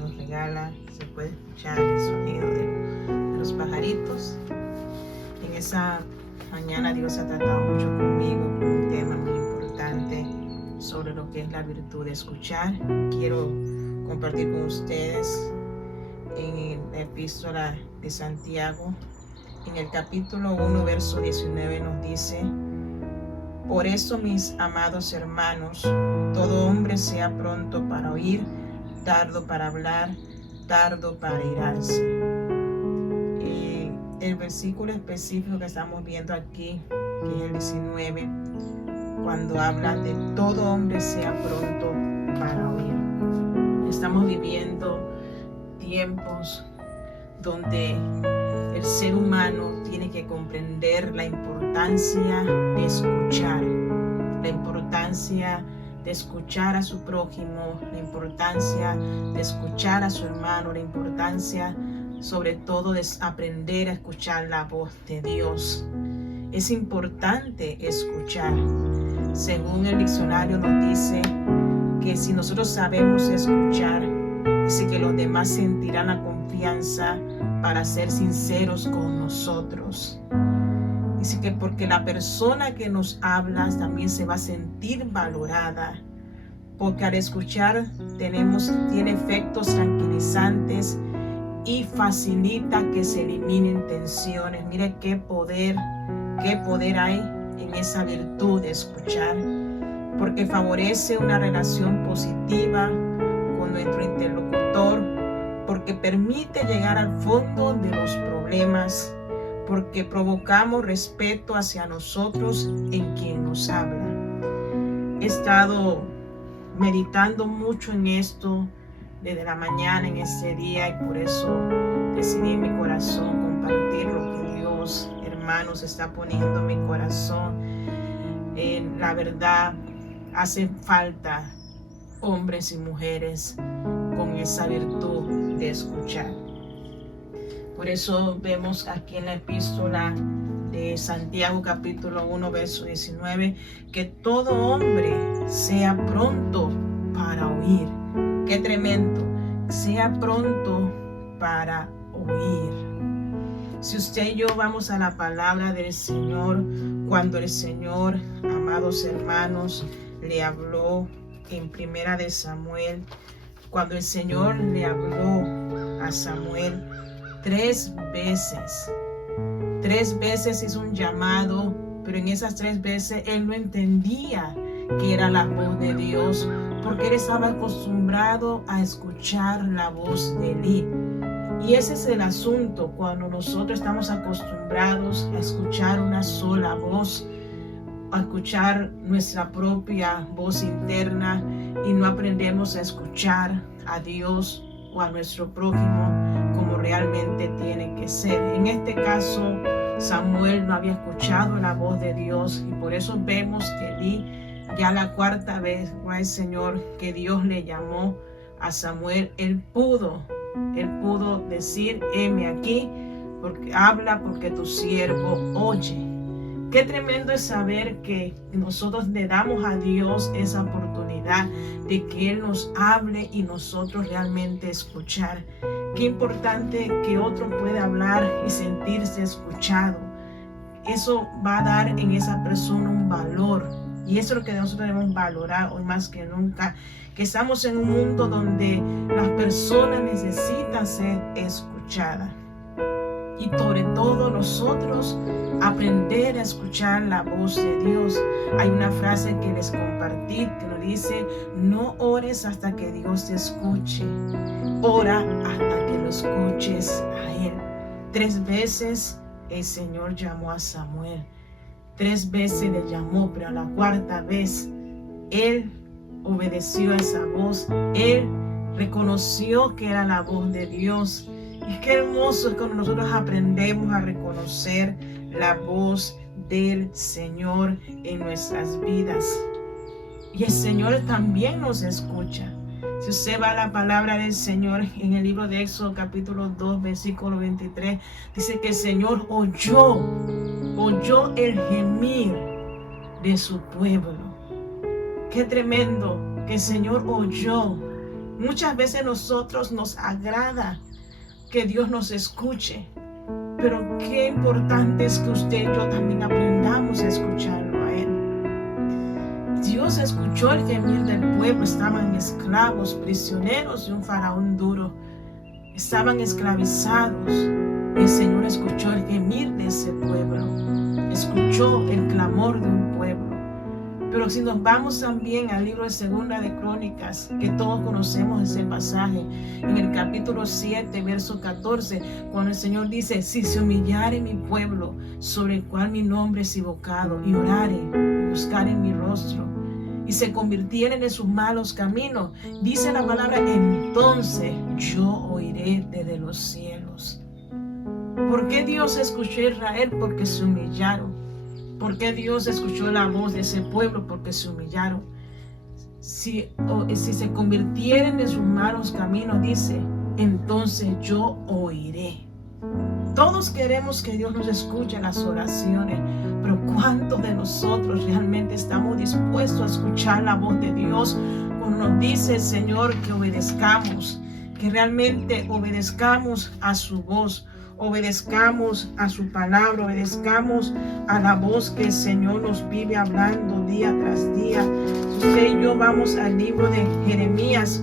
nos regala. Se puede escuchar el sonido de los pajaritos. En esa mañana Dios ha tratado mucho conmigo con un tema muy importante sobre lo que es la virtud de escuchar. Quiero compartir con ustedes en la epístola de Santiago, en el capítulo 1, verso 19 nos dice: por eso, mis amados hermanos, todo hombre sea pronto para oír, tardo para hablar, tardo para irarse. El versículo específico que estamos viendo aquí, que es el 19, cuando habla de todo hombre sea pronto para oír. Estamos viviendo tiempos donde el ser humano tiene que comprender la importancia de escuchar, la importancia de escuchar a su prójimo, la importancia de escuchar a su hermano, la importancia sobre todo de aprender a escuchar la voz de Dios. Es importante escuchar. Según el diccionario nos dice que si nosotros sabemos escuchar, dice que los demás sentirán la confianza para ser sinceros con nosotros. Dice que porque la persona que nos habla también se va a sentir valorada, porque al escuchar tiene efectos tranquilizantes y facilita que se eliminen tensiones. Mire qué poder hay en esa virtud de escuchar, porque favorece una relación positiva con nuestro interlocutor, porque permite llegar al fondo de los problemas, porque provocamos respeto hacia nosotros en quien nos habla. He estado meditando mucho en esto desde la mañana en este día, y por eso decidí en mi corazón compartir lo que Dios, hermanos, está poniendo en mi corazón. La verdad, hace falta hombres y mujeres con esa virtud de escuchar. Por eso vemos aquí en la epístola de Santiago capítulo 1 verso 19 que todo hombre sea pronto para oír. Qué tremendo, sea pronto para oír. Si usted y yo vamos a la palabra del Señor, cuando el Señor, amados hermanos, le habló en Primera de Samuel, cuando el Señor le habló a Samuel 3 veces hizo un llamado, pero en esas 3 veces él no entendía que era la voz de Dios, porque él estaba acostumbrado a escuchar la voz de Elí. Y ese es el asunto, cuando nosotros estamos acostumbrados a escuchar una sola voz, a escuchar nuestra propia voz interna, y no aprendemos a escuchar a Dios o a nuestro prójimo como realmente tiene que ser. En este caso, Samuel no había escuchado la voz de Dios, y por eso vemos que Elí, ya la 4ª vez, el Señor, que Dios le llamó a Samuel, él pudo decir: heme aquí, porque habla, porque tu siervo oye. Qué tremendo es saber que nosotros le damos a Dios esa oportunidad de que Él nos hable y nosotros realmente escuchar. Qué importante que otro pueda hablar y sentirse escuchado. Eso va a dar en esa persona un valor. Y eso es lo que nosotros debemos valorar hoy más que nunca, que estamos en un mundo donde las personas necesitan ser escuchadas. Y sobre todo nosotros aprender a escuchar la voz de Dios. Hay una frase que les compartí que nos dice: no ores hasta que Dios te escuche, ora hasta que lo escuches a Él. 3 veces el Señor llamó a Samuel, 3 veces le llamó, pero a la 4ª vez Él obedeció a esa voz. Él reconoció que era la voz de Dios. Y qué hermoso es cuando nosotros aprendemos a reconocer la voz del Señor en nuestras vidas. Y el Señor también nos escucha. Si usted va a la palabra del Señor en el libro de Éxodo capítulo 2 versículo 23, dice que el Señor oyó el gemir de su pueblo. Qué tremendo que el Señor oyó Muchas veces nosotros nos agrada que Dios nos escuche, pero qué importante es que usted y yo también aprendamos a escucharlo a Él. Dios escuchó el gemir del pueblo. Estaban esclavos, prisioneros de un faraón duro. Estaban esclavizados. El Señor escuchó el gemir de ese pueblo. Escuchó el clamor de un pueblo. Pero si nos vamos también al libro de Segunda de Crónicas, que todos conocemos ese pasaje, en el capítulo 7, verso 14, cuando el Señor dice: si se humillare mi pueblo, sobre el cual mi nombre es invocado, y orare y buscare mi rostro, y se convirtieren de sus malos caminos, dice la palabra, entonces yo oiré desde los cielos. ¿Por qué Dios escuchó a Israel? Porque se humillaron. ¿Por qué Dios escuchó la voz de ese pueblo? Porque se humillaron. Si se convirtieren de sus malos caminos, dice, entonces yo oiré. Todos queremos que Dios nos escuche las oraciones, pero ¿cuántos de nosotros realmente estamos dispuestos a escuchar la voz de Dios cuando nos dice el Señor que obedezcamos, que realmente obedezcamos a su voz? Obedezcamos a su palabra, obedezcamos a la voz que el Señor nos vive hablando día tras día. Usted y yo vamos al libro de Jeremías,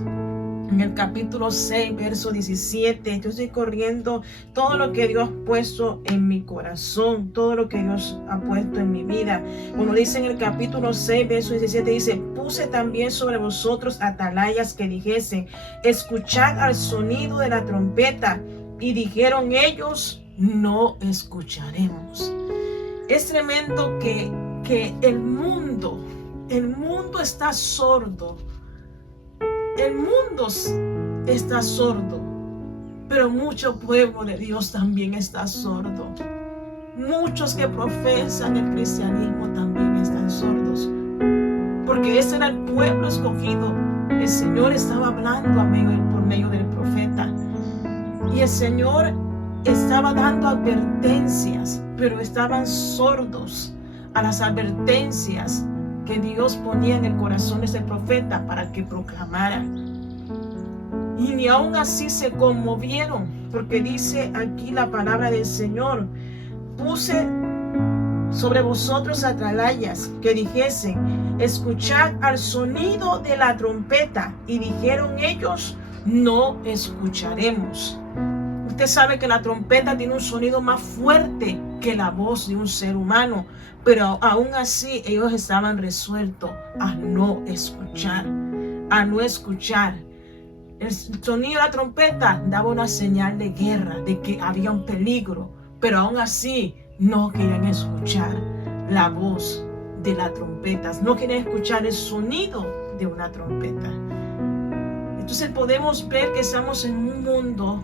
en el capítulo 6, verso 17. Yo estoy corriendo todo lo que Dios ha puesto en mi corazón, todo lo que Dios ha puesto en mi vida. Como dice en el capítulo 6, verso 17, dice: puse también sobre vosotros atalayas que dijesen, escuchad al sonido de la trompeta. Y dijeron ellos, no escucharemos. Es tremendo que el mundo está sordo. El mundo está sordo, pero mucho pueblo de Dios también está sordo. Muchos que profesan el cristianismo también están sordos, porque ese era el pueblo escogido. El Señor estaba hablando por medio del profeta. Y el Señor estaba dando advertencias, pero estaban sordos a las advertencias que Dios ponía en el corazón de ese profeta para que proclamara. Y ni aún así se conmovieron, porque dice aquí la palabra del Señor: puse sobre vosotros atalayas que dijesen, escuchad al sonido de la trompeta. Y dijeron ellos, no escucharemos. Usted sabe que la trompeta tiene un sonido más fuerte que la voz de un ser humano, pero aún así ellos estaban resueltos a no escuchar, El sonido de la trompeta daba una señal de guerra, de que había un peligro, pero aún así no querían escuchar la voz de las trompetas, no querían escuchar el sonido de una trompeta. Entonces podemos ver que estamos en un mundo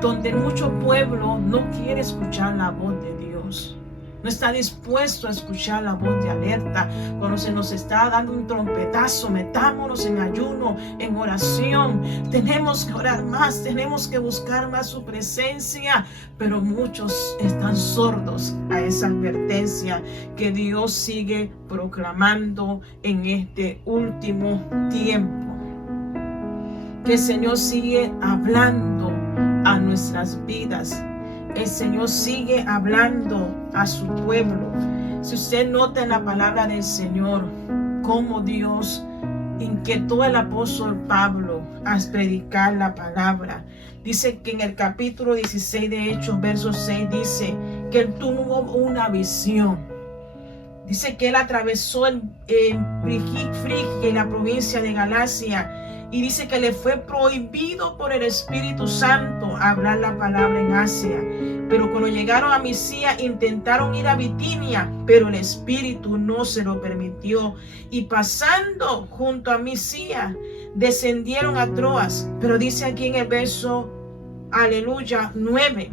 donde mucho pueblo no quiere escuchar la voz de Dios. No está dispuesto a escuchar la voz de alerta. Cuando se nos está dando un trompetazo, metámonos en ayuno, en oración. Tenemos que orar más, tenemos que buscar más su presencia. Pero muchos están sordos a esa advertencia que Dios sigue proclamando en este último tiempo. Que el Señor sigue hablando a nuestras vidas. El Señor sigue hablando a su pueblo. Si usted nota en la palabra del Señor cómo Dios inquietó al apóstol Pablo a predicar la palabra. Dice que en el capítulo 16 de Hechos, verso 6, dice que él tuvo una visión. Dice que él atravesó Frigia y la provincia de Galacia. Y dice que le fue prohibido por el Espíritu Santo hablar la palabra en Asia. Pero cuando llegaron a Misia, intentaron ir a Bitinia, pero el Espíritu no se lo permitió. Y pasando junto a Misia, descendieron a Troas. Pero dice aquí en el verso, aleluya, 9,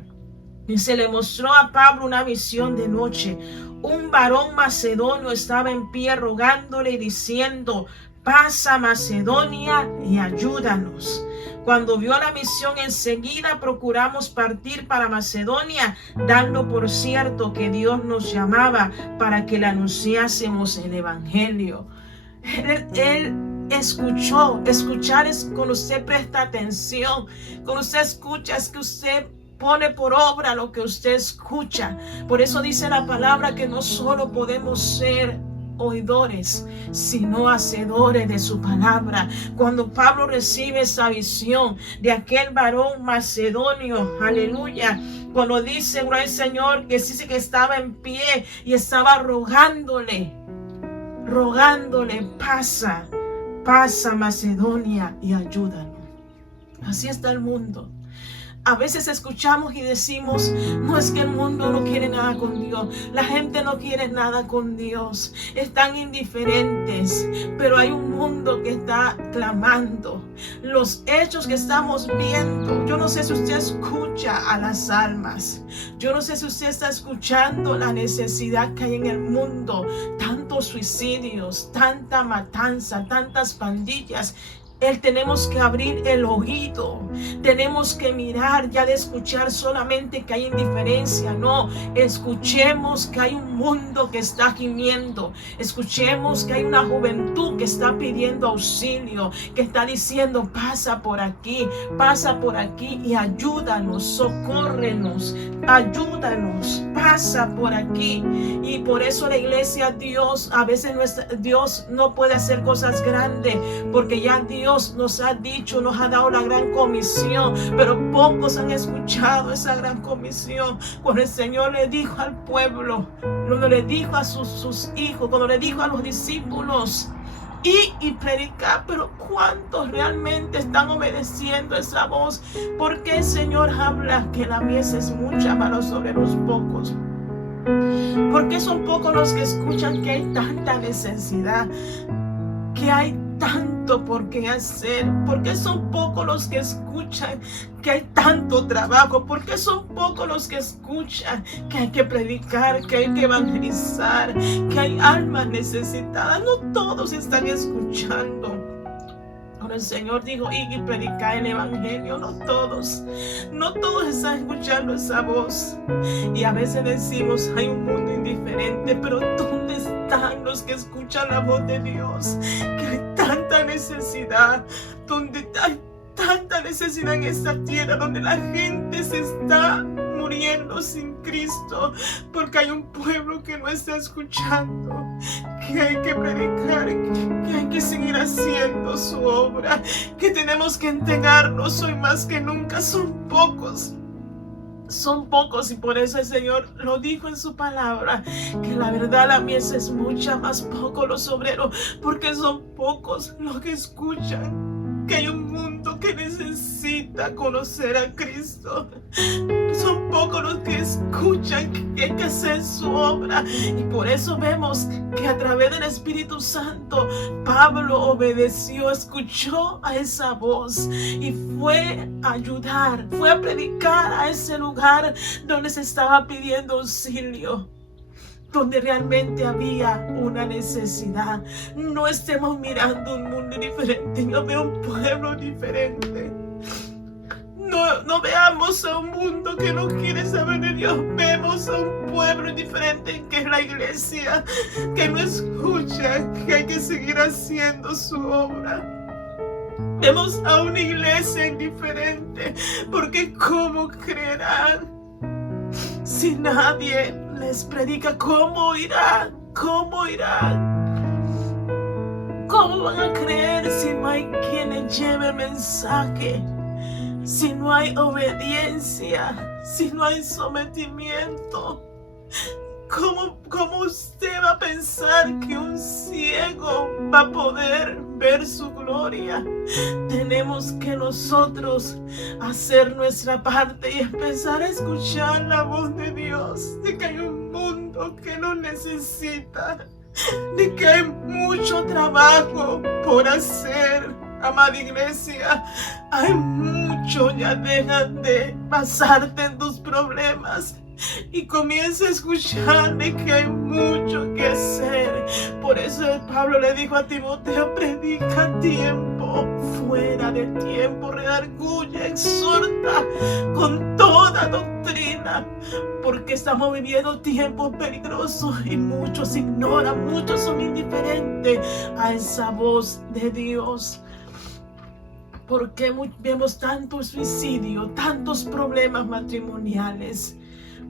y se le mostró a Pablo una visión de noche. Un varón macedonio estaba en pie rogándole y diciendo, pasa Macedonia y ayúdanos. Cuando vio la misión, enseguida procuramos partir para Macedonia, dando por cierto que Dios nos llamaba para que le anunciásemos el evangelio. Él escuchó. Escuchar es cuando usted presta atención. Cuando usted escucha es que usted pone por obra lo que usted escucha. Por eso dice la palabra que no solo podemos ser oidores, sino hacedores de su palabra. Cuando Pablo recibe esa visión de aquel varón macedonio, aleluya, cuando dice, gloria al Señor, que dice que estaba en pie y estaba rogándole, pasa Macedonia y ayúdanos. Así está el mundo. A veces escuchamos y decimos, no, es que el mundo no quiere nada con Dios. La gente no quiere nada con Dios. Están indiferentes. Pero hay un mundo que está clamando. Los hechos que estamos viendo. Yo no sé si usted escucha a las almas. Yo no sé si usted está escuchando la necesidad que hay en el mundo. Tantos suicidios, tanta matanza, tantas pandillas. Tenemos que abrir el oído, tenemos que mirar, ya de escuchar solamente que hay indiferencia, no, escuchemos que hay un mundo que está gimiendo, escuchemos que hay una juventud que está pidiendo auxilio, que está diciendo, pasa por aquí y ayúdanos, socórrenos, ayúdanos, pasa por aquí. Y por eso la iglesia, Dios, a veces Dios no puede hacer cosas grandes, porque ya Dios nos ha dicho, nos ha dado la gran comisión, pero pocos han escuchado esa gran comisión. Cuando el Señor le dijo al pueblo, cuando le dijo a sus hijos, cuando le dijo a los discípulos, y predicar, pero ¿cuántos realmente están obedeciendo esa voz? Porque el Señor habla que la mies es mucha, mas los obreros pocos. Porque son pocos los que escuchan que hay tanta necesidad, que hay tanto por qué hacer. Porque son pocos los que escuchan que hay tanto trabajo. Porque son pocos los que escuchan que hay que predicar, que hay que evangelizar, que hay almas necesitadas. No todos están escuchando. Cuando el Señor dijo y predicar el evangelio, no todos están escuchando esa voz. Y a veces decimos, hay un mundo indiferente, pero ¿dónde están los que escuchan la voz de Dios? Que hay tanta necesidad, donde hay tanta necesidad en esta tierra, donde la gente se está muriendo sin Cristo, porque hay un pueblo que no está escuchando, que hay que predicar, que hay que seguir haciendo su obra, que tenemos que entregarnos hoy más que nunca. Son pocos, y por eso el Señor lo dijo en su palabra, que la verdad la mies es mucha, más pocos los obreros, porque son pocos los que escuchan que hay un mundo que necesita conocer a Cristo. Son pocos los que escuchan que hay que hacer su obra, y por eso vemos que a través del Espíritu Santo Pablo obedeció, escuchó a esa voz y fue a ayudar, fue a predicar a ese lugar donde se estaba pidiendo auxilio, donde realmente había una necesidad. No estemos mirando un mundo diferente, yo veo un pueblo diferente. No veamos a un mundo que no quiere saber de Dios. Vemos a un pueblo diferente, que es la iglesia, que no escucha que hay que seguir haciendo su obra. Vemos a una iglesia indiferente, porque ¿cómo creerán si nadie les predica? ¿Cómo irán? ¿Cómo van a creer si no hay quien les lleve el mensaje? Si no hay obediencia, si no hay sometimiento, ¿cómo usted va a pensar que un ciego va a poder ver su gloria? Tenemos que nosotros hacer nuestra parte y empezar a escuchar la voz de Dios, de que hay un mundo que nos necesita, de que hay mucho trabajo por hacer. Amada iglesia, hay mucho, ya dejan de basarte en tus problemas y comienza a escuchar de que hay mucho que hacer. Por eso Pablo le dijo a Timoteo, predica a tiempo, fuera de tiempo, redarguye, exhorta con toda doctrina. Señora, porque estamos viviendo tiempos peligrosos y muchos ignoran, muchos son indiferentes a esa voz de Dios. Porque vemos tantos suicidios, tantos problemas matrimoniales,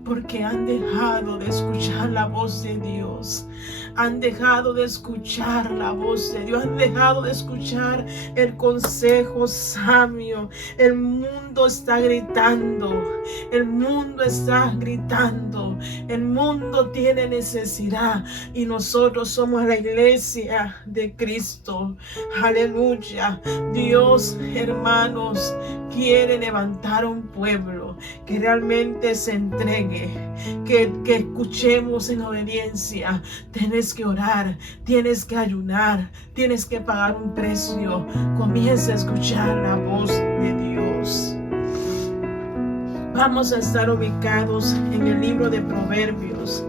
porque han dejado de escuchar la voz de Dios. Han dejado de escuchar la voz de Dios. Han dejado de escuchar el consejo sabio. El mundo está gritando. El mundo está gritando. El mundo tiene necesidad. Y nosotros somos la iglesia de Cristo. Aleluya. Dios, hermanos, quiere levantar un pueblo que realmente se entregue, que escuchemos en obediencia. Tienes que orar, tienes que ayunar, tienes que pagar un precio. Comienza a escuchar la voz de Dios. Vamos a estar ubicados en el libro de Proverbios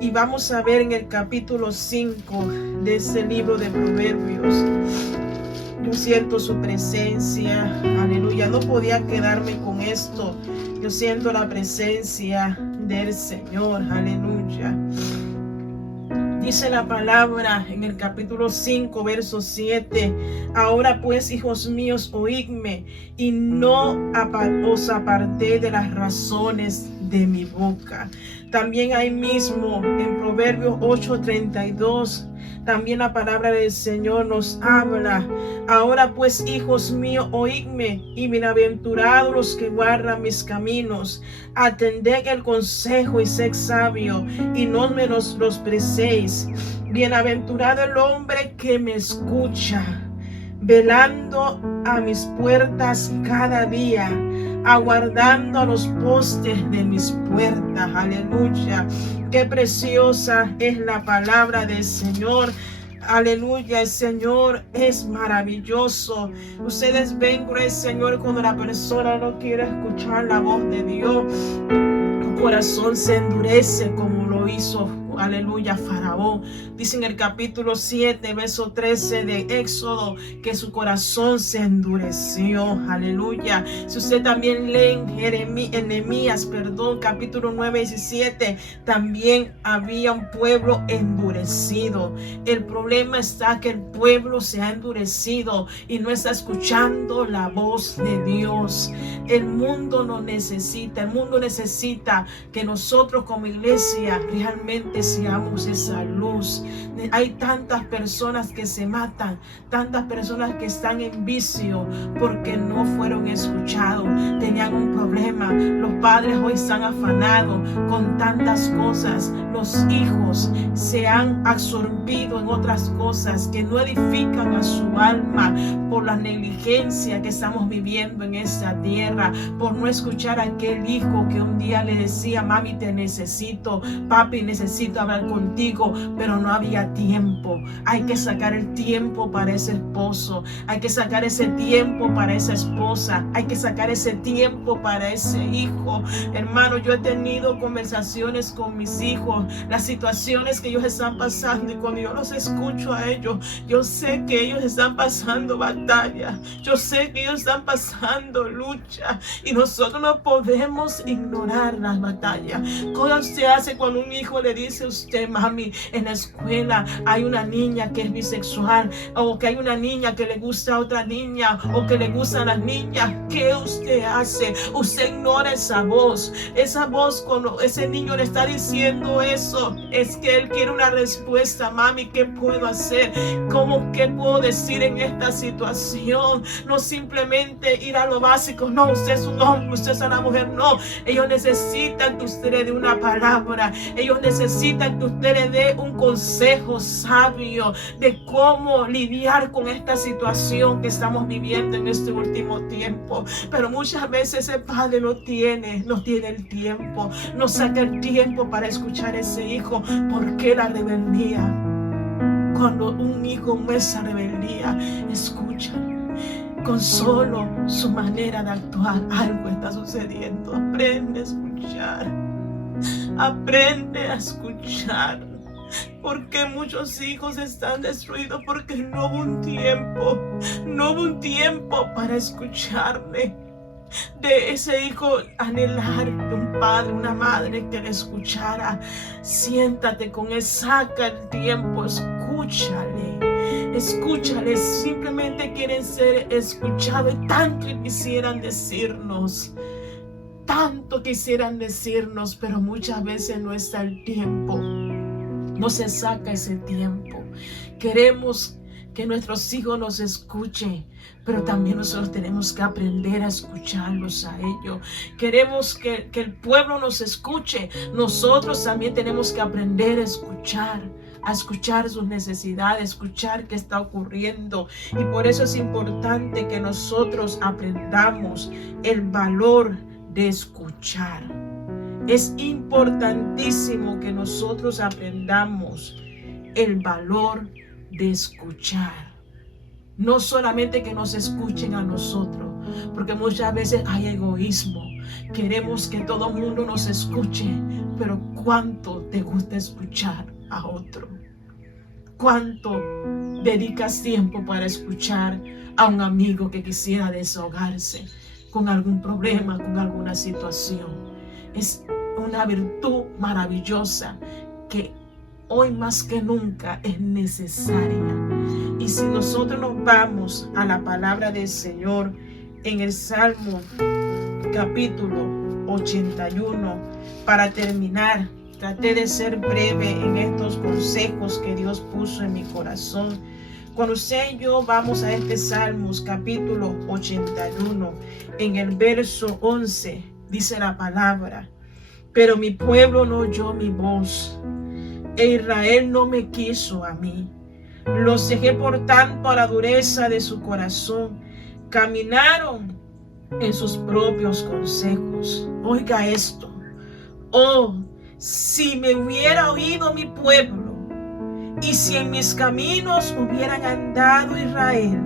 y vamos a ver en el capítulo 5 de ese libro de Proverbios. Yo siento su presencia, aleluya. No podía quedarme con esto. Yo siento la presencia del Señor, aleluya. Dice la palabra en el capítulo 5, verso 7. Ahora pues, hijos míos, oídme, y no os aparté de las razones de mi boca. También ahí mismo en Proverbios 8:32. También la palabra del Señor nos habla. Ahora pues, hijos míos, oídme, y bienaventurados los que guardan mis caminos. Atended el consejo y sed sabio, y no menospreciéis. Bienaventurado el hombre que me escucha, velando a mis puertas cada día, aguardando a los postes de mis puertas. Aleluya. Qué preciosa es la palabra del Señor. Aleluya, el Señor es maravilloso. Ustedes ven, gloria al Señor, cuando la persona no quiere escuchar la voz de Dios, su corazón se endurece como lo hizo, aleluya, Faraón. Dice en el capítulo 7, verso 13 de Éxodo, que su corazón se endureció, aleluya. Si usted también lee en Nehemías, capítulo 9, 17, también había un pueblo endurecido. El problema está que el pueblo se ha endurecido y no está escuchando la voz de Dios. El mundo nos necesita, el mundo necesita que nosotros como iglesia realmente seamos esa luz. Hay tantas personas que se matan, tantas personas que están en vicio porque no fueron escuchados, tenían un problema. Los padres hoy están afanados con tantas cosas. Los hijos se han absorbido en otras cosas que no edifican a su alma por la negligencia que estamos viviendo en esta tierra, por no escuchar a aquel hijo que un día le decía: mami, te necesito, papi, necesito hablar contigo, pero no había tiempo. Hay que sacar el tiempo para ese esposo, hay que sacar ese tiempo para esa esposa, hay que sacar ese tiempo para ese hijo. Hermano, yo he tenido conversaciones con mis hijos, las situaciones que ellos están pasando, y cuando yo los escucho a ellos, yo sé que ellos están pasando batalla, yo sé que ellos están pasando lucha, y nosotros no podemos ignorar las batallas. ¿Cómo usted hace cuando un hijo le dice a usted: mami, en la escuela hay una niña que es bisexual, o que hay una niña que le gusta a otra niña, o que le gustan las niñas? ¿Qué usted hace? Usted ignora esa voz. Esa voz, cuando ese niño le está diciendo eso, es que él quiere una respuesta. Mami, ¿qué puedo hacer? ¿Qué puedo decir en esta situación? No simplemente ir a lo básico. No, usted es un hombre, usted es una mujer. No, ellos necesitan que usted le dé una palabra. Ellos necesitan que usted le dé un consejo sabio de cómo lidiar con esta situación que estamos viviendo en este último tiempo. Pero muchas veces el padre no tiene el tiempo, no saca el tiempo para escuchar a ese hijo. ¿Por qué la rebeldía? Cuando un hijo muestra rebeldía, escucha. Con solo su manera de actuar, algo está sucediendo. Aprende a escuchar. Aprende a escuchar. Porque muchos hijos están destruidos porque no hubo un tiempo para escucharme. de ese hijo anhelar de un padre, una madre que le escuchara. Siéntate con él, saca el tiempo, escúchale, simplemente quieren ser escuchados y tanto quisieran decirnos, pero muchas veces no está el tiempo, no se saca ese tiempo. Queremos que nuestros hijos nos escuchen, pero también nosotros tenemos que aprender a escucharlos a ellos. Queremos que el pueblo nos escuche, nosotros también tenemos que aprender a escuchar sus necesidades, escuchar qué está ocurriendo. Y por eso es importante que nosotros aprendamos el valor de escuchar. Es importantísimo que nosotros aprendamos el valor de escuchar. No solamente que nos escuchen a nosotros, porque muchas veces hay egoísmo. Queremos que todo el mundo nos escuche, pero ¿cuánto te gusta escuchar a otro? ¿Cuánto dedicas tiempo para escuchar a un amigo que quisiera desahogarse con algún problema, con alguna situación? Es una virtud maravillosa que hoy más que nunca es necesaria. Y si nosotros nos vamos a la palabra del Señor en el Salmo capítulo 81, para terminar, traté de ser breve en estos consejos que Dios puso en mi corazón. Cuando usted y yo vamos a este Salmos capítulo 81, en el verso 11, dice la palabra: pero mi pueblo no oyó mi voz, e Israel no me quiso a mí. Los dejé por tanto a la dureza de su corazón, caminaron en sus propios consejos. Oiga esto: oh, si me hubiera oído mi pueblo, y si en mis caminos hubieran andado Israel,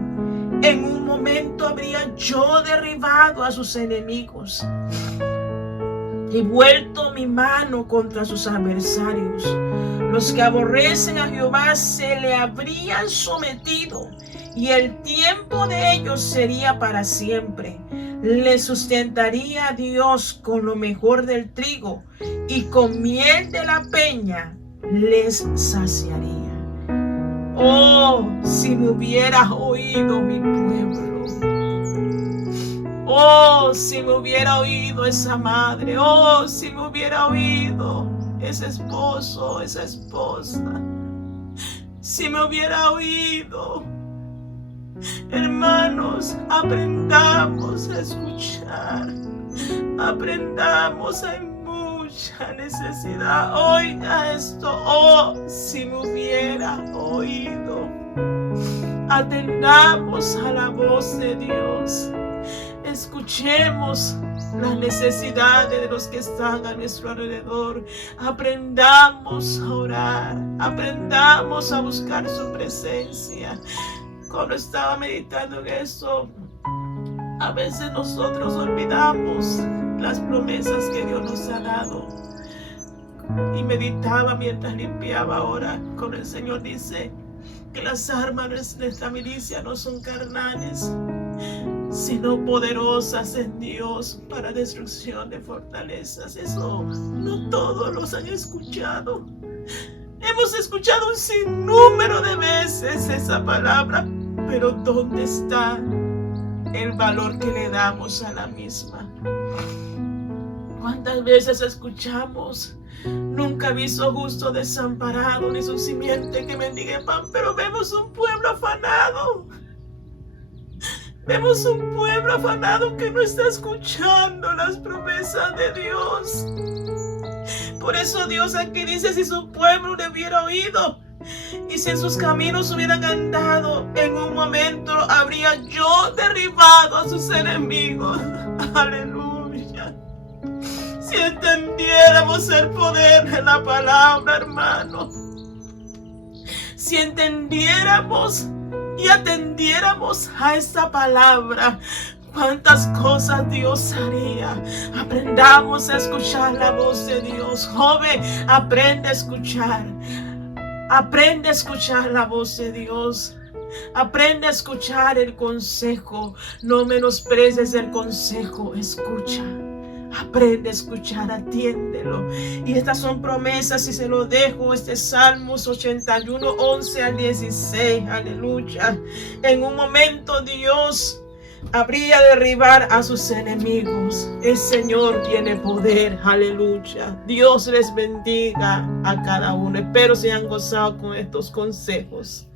en un momento habría yo derribado a sus enemigos y vuelto mi mano contra sus adversarios. Los que aborrecen a Jehová se le habrían sometido, y el tiempo de ellos sería para siempre. Les sustentaría a Dios con lo mejor del trigo, y con miel de la peña les saciaría. Oh, si me hubiera oído mi pueblo. Oh, si me hubiera oído esa madre. Oh, si me hubiera oído ese esposo, esa esposa. Si me hubiera oído. Hermanos, aprendamos a escuchar. Aprendamos, hay mucha necesidad. Oiga esto: oh, si me hubiera oído. Atendamos a la voz de Dios. Escuchemos las necesidades de los que están a nuestro alrededor. Aprendamos a orar. Aprendamos a buscar su presencia. Cuando estaba meditando en esto, a veces nosotros olvidamos las promesas que Dios nos ha dado. Y meditaba mientras limpiaba ahora, cuando el Señor dice que las armas de esta milicia no son carnales, sino poderosas en Dios para destrucción de fortalezas. Eso no todos los han escuchado. Hemos escuchado un sinnúmero de veces esa palabra, pero ¿dónde está el valor que le damos a la misma? ¿Cuántas veces escuchamos: nunca he visto justo desamparado, ni su simiente que mendigue pan? Pero vemos un pueblo afanado. Vemos un pueblo afanado que no está escuchando las promesas de Dios. Por eso Dios aquí dice: si su pueblo le hubiera oído, y si en sus caminos hubieran andado, en un momento habría yo derribado a sus enemigos. Aleluya. Si entendiéramos el poder de la palabra, hermano. Si entendiéramos y atendiéramos a esta palabra, cuántas cosas Dios haría. Aprendamos a escuchar la voz de Dios. Joven, aprende a escuchar. Aprende a escuchar la voz de Dios. Aprende a escuchar el consejo. No menosprecies el consejo. Escucha. Aprende a escuchar, atiéndelo. Y estas son promesas y se lo dejo. Salmos 81, 11 al 16. Aleluya. En un momento Dios habría de derribar a sus enemigos. El Señor tiene poder. Aleluya. Dios les bendiga a cada uno. Espero se hayan gozado con estos consejos.